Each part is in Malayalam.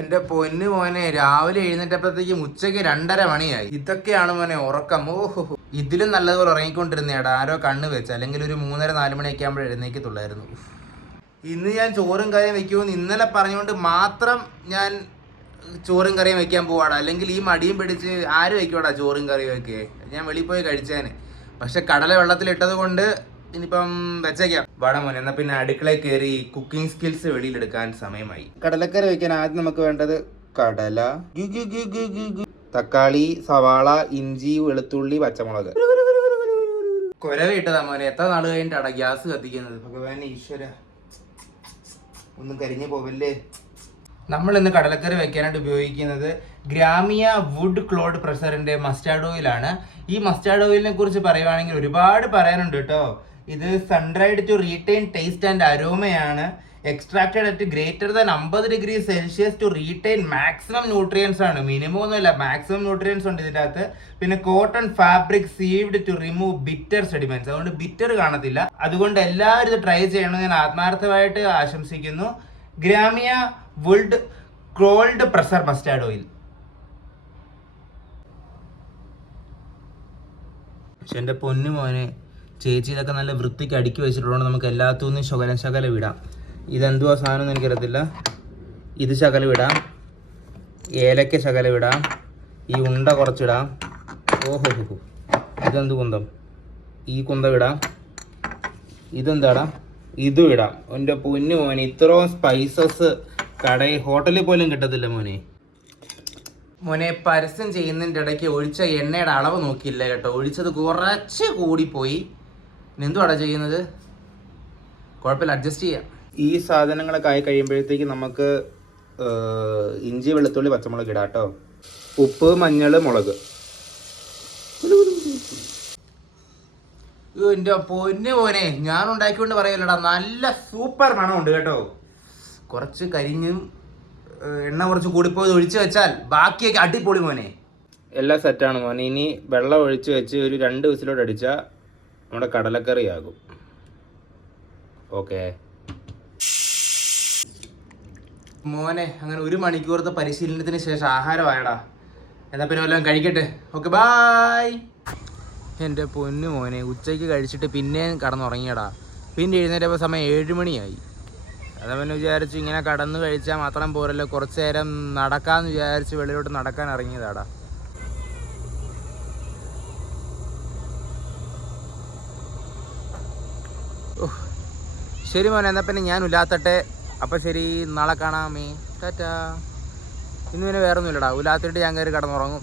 എന്റെ പൊന്നു മോനെ, രാവിലെ എഴുന്നേറ്റപ്പോഴത്തേക്കും ഉച്ചയ്ക്ക് 2:30 മണിയായി. ഇതൊക്കെയാണ് മോനെ ഉറക്കം. ഓഹോ, ഇതിലും നല്ലതുപോലെ ഉറങ്ങിക്കൊണ്ടിരുന്നേടാ. ആരോ കണ്ണ് വെച്ച്, അല്ലെങ്കിൽ ഒരു 3:30-4 മണിയൊക്കെ ആകുമ്പോൾ എഴുന്നേക്കത്തുള്ളായിരുന്നു. ഇന്ന് ഞാൻ ചോറും കറിയും വെക്കുമെന്ന് ഇന്നലെ പറഞ്ഞുകൊണ്ട് മാത്രം ഞാൻ ചോറും കറിയും വെക്കാൻ പോവാടാ. അല്ലെങ്കിൽ ഈ മടിയും പിടിച്ച് ആര് വെക്കുവാടാ ചോറും കറിയും ഒക്കെ. ഞാൻ വെളിയിൽ പോയി കഴിച്ചേനെ. പക്ഷെ കടല വെള്ളത്തിലിട്ടത് കൊണ്ട് ഇനിയിപ്പം വെച്ചേക്കാം. വാടാ മോനെ, എന്നാൽ പിന്നെ അടുക്കളയിൽ കയറി കുക്കിംഗ് സ്കിൽസ് വെളിയിലെടുക്കാൻ സമയമായി. കടലക്കറി വെക്കാൻ ആദ്യം നമുക്ക് വേണ്ടത് കടല, തക്കാളി, സവാള, ഇഞ്ചി, വെളുത്തുള്ളി, പച്ചമുളക്. കൊരവിട്ടതാ മോനെ. എത്ര നാൾ കഴിഞ്ഞിട്ടാടാ ഗ്യാസ് കത്തിക്കുന്നത്. ഭഗവാനെ ഈശ്വര, ഒന്നും കരിഞ്ഞു പോവല്ലേ. നമ്മൾ ഇന്ന് കടലക്കറി വെക്കാനായിട്ട് ഉപയോഗിക്കുന്നത് ഗ്രാമിയ വുഡ് ക്ലോഡ് പ്രഷറിന്റെ മസ്റ്റാർഡ് ഓയിലാണ്. ഈ മസ്റ്റാർഡ് ഓയിലിനെ കുറിച്ച് പറയുവാണെങ്കിൽ ഒരുപാട് പറയാനുണ്ട് കേട്ടോ. ഇത് sundried to retain taste and അരോമയാണ്. Extracted at greater than 50 degree Celsius to retain maximum nutrients ആണ്. മിനിമം ഒന്നുമല്ല, മാക്സിമം ന്യൂട്രിയൻസ് ഉണ്ട് ഇതിൻ്റെ അകത്ത്. പിന്നെ cotton fabric sieved to remove bitter sediments. അതുകൊണ്ട് ബിറ്റർ കാണത്തില്ല. അതുകൊണ്ട് എല്ലാവരും ഇത് ട്രൈ ചെയ്യണമെന്ന് ഞാൻ ആത്മാർത്ഥമായിട്ട് ആശംസിക്കുന്നു. ഗ്രാമിയ wood cold pressure mustard oil. പക്ഷെ എൻ്റെ പൊന്നു മോനെ, ചേച്ചി ഇതൊക്കെ നല്ല വൃത്തിക്ക് അടുക്കി വെച്ചിട്ടുള്ളത്. നമുക്ക് എല്ലാത്തുനിന്നും ശകലം വിടാം. ഇതെന്തുവാ സാധനം എന്ന് എനിക്കറിയത്തില്ല. ഇത് ശകലം ഇടാം, ഏലക്ക ശകലം ഇടാം, ഈ ഉണ്ട കുറച്ചിടാം. ഓഹോ, ഇതെന്ത് കുന്തം, ഈ കുന്തം ഇടാം. ഇതെന്താടാ, ഇതും ഇടാം. എൻ്റെ പൊന്നു മോനെ, ഇത്രയും സ്പൈസസ് കടയിൽ ഹോട്ടലിൽ പോലും കിട്ടത്തില്ല മോനെ. മോനെ, പരസ്യം ചെയ്യുന്നതിൻ്റെ ഇടയ്ക്ക് ഒഴിച്ച എണ്ണയുടെ അളവ് നോക്കിയില്ല കേട്ടോ. ഒഴിച്ചത് കുറച്ച് കൂടിപ്പോയി. എന്തുവാടാ ചെയ്യുന്നത്? കുഴപ്പമില്ല, അഡ്ജസ്റ്റ് ചെയ്യാം. ഈ സാധനങ്ങളൊക്കെ ആയി കഴിയുമ്പോഴത്തേക്ക് നമുക്ക് ഇഞ്ചി, വെളുത്തുള്ളി, പച്ചമുളക് ഇടാം കേട്ടോ. ഉപ്പ്, മഞ്ഞൾ, മുളക്. എൻ്റെ പൊന്നു മോനെ, ഞാൻ ഉണ്ടാക്കിക്കൊണ്ട് പറയല്ലടാ, നല്ല സൂപ്പർ മണമുണ്ട് കേട്ടോ. കുറച്ച് കരിഞ്ഞും എണ്ണ കുറച്ച് കൂടിപ്പോയത് ഒഴിച്ച് വെച്ചാൽ ബാക്കിയൊക്കെ അടിപൊളി മോനെ. എല്ലാം സെറ്റാണ് മോനെ. ഇനി വെള്ളം ഒഴിച്ച് വെച്ച് ഒരു 2 വിസിലോട്ട് അടിച്ചാൽ നമ്മുടെ കടലക്കറി ആകും. ഓക്കെ മോനെ, അങ്ങനെ 1 മണിക്കൂറത്തെ പരിശീലനത്തിന് ശേഷം ആഹാരമായടാ. എന്നാൽ പിന്നെ വല്ലതും കഴിക്കട്ടെ. Okay, bye. എൻ്റെ പൊന്നു മോനെ, ഉച്ചയ്ക്ക് കഴിച്ചിട്ട് പിന്നെയും കടന്നുറങ്ങിയടാ. പിന്നെ എഴുന്നേറ്റപ്പോൾ സമയം 7 മണിയായി. അതവന് വിചാരിച്ചു ഇങ്ങനെ കടന്നു കഴിച്ചാൽ മാത്രം പോരല്ലോ, കുറച്ച് നേരം നടക്കാമെന്ന് വിചാരിച്ച് വെളിയിലോട്ട് നടക്കാൻ ഇറങ്ങിയതാടാ. ശരി മോനെ, എന്നാൽ പിന്നെ ഞാൻ ഉലാത്തട്ടെ. അപ്പം ശരി, നാളെ കാണാമേ, ടാറ്റാ. ഇന്ന് പിന്നെ വേറെ ഒന്നുമില്ലടാ. ഉലാത്തിട്ട് ഞാൻ കയറി കടന്നുറങ്ങും.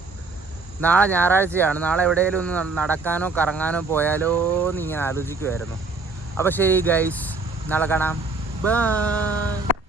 നാളെ ഞായറാഴ്ചയാണ്. നാളെ എവിടെയെങ്കിലും ഒന്ന് നടക്കാനോ കറങ്ങാനോ പോയാലോ എന്ന് ഇങ്ങനെ ആലോചിക്കുമായിരുന്നു. അപ്പോൾ ശരി ഗൈസ്, നാളെ കാണാം. ബൈ.